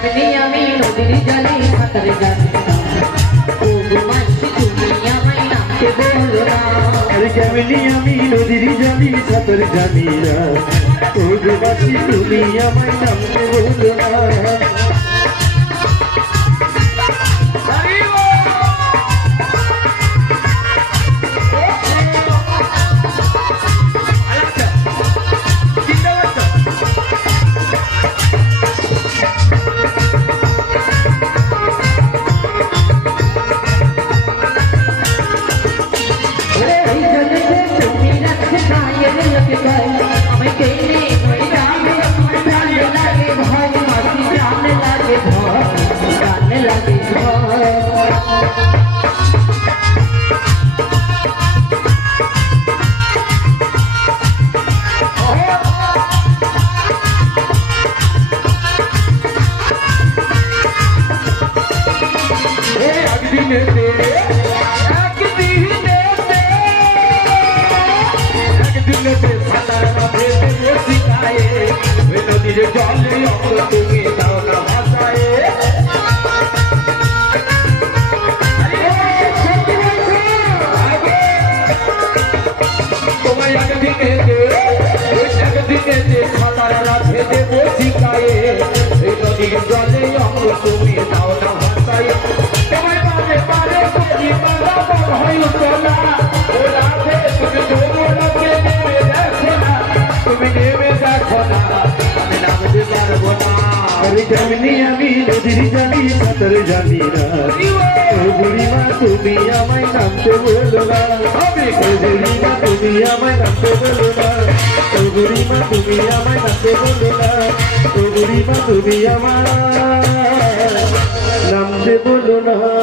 কেমনি আমি নদীর জলে সাঁতার জানি না, ও গো মাসি তুমি আমায় নামতে বলো না। আরে কেমনি আমি নদীর জলে সাঁতার জানি না, ও গো মাসি তুমি আমায় নামতে বলো না। কেমনি আমি নদীর জানি সাঁতার জানি না, ও বুড়িমা তুমি আমায় নামতে বলো না। ও বুড়িমা তুমি আমায় নামতে বলো না, ও বুড়িমা তুমি আমায় নামতে বলো না, ও বুড়িমা তুমি আমায় নামতে বলো না।